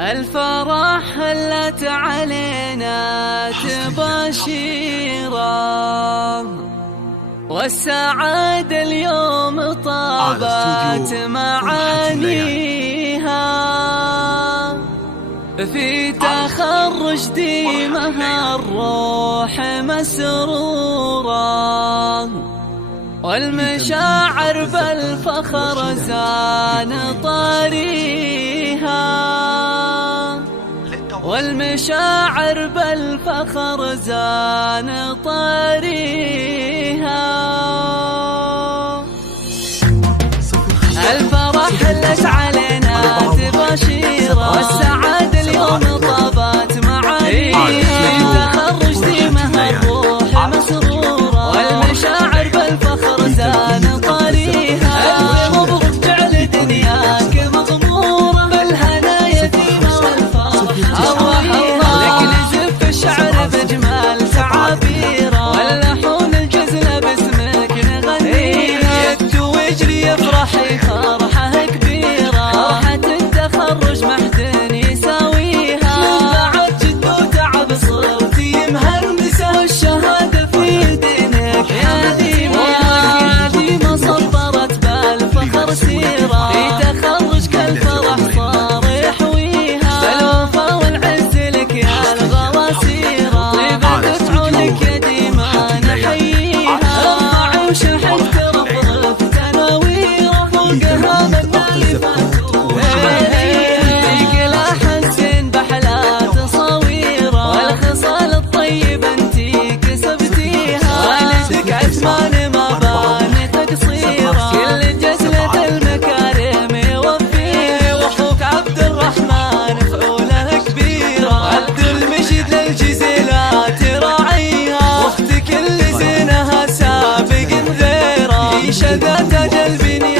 الفرح هلت علينا تباشيرا، والسعادة اليوم طابت معانيها. في تخرج ديمها الروح مسرورا، والمشاعر بالفخر زان طاريها، والمشاعر بالفخر زان طاريها. الفرح هلت علينا تباشيرا، والسعادة اليوم طابت معانيها. تخرج ديمها الروح مسرورا، والمشاعر بالفخر زان طاريها. مبروك جعل دنياك مغمورة بالهنا يتيمة والفرح. الله الله لك نزف الشعر بجمال تعابيره، واللحون الجزلة باسمك نغنيها. يبكي ويجري يفرح فرحة كبيرة، فرحة التخرج محد يساويها. من بعد جد وتعب صرتي مهندسة، والشهادة في يدينك يا ديما. يا ديما سطرت بالفخر سيرة، في تخرج كالفرح صار يحويها. بالوفا والعز لك يا الغواسيرة، طيبة تدعو لك يا ديما نحييها. ارفع وشحن ترفرف تناويره، فوقها منا يفاتوه. فيك لا حسن بحلا تصاويره، والخصال الطيبة انتي كسبتيها. والدك عثمان ما بان تقصيره، كل جسلة المكارم يوفيه. واخوك عبد الرحمن فعوله كبيرة، عبد المجيد للجزيلات راعيها. واختك اللي زينها سابق غيره، في شذا تاج البني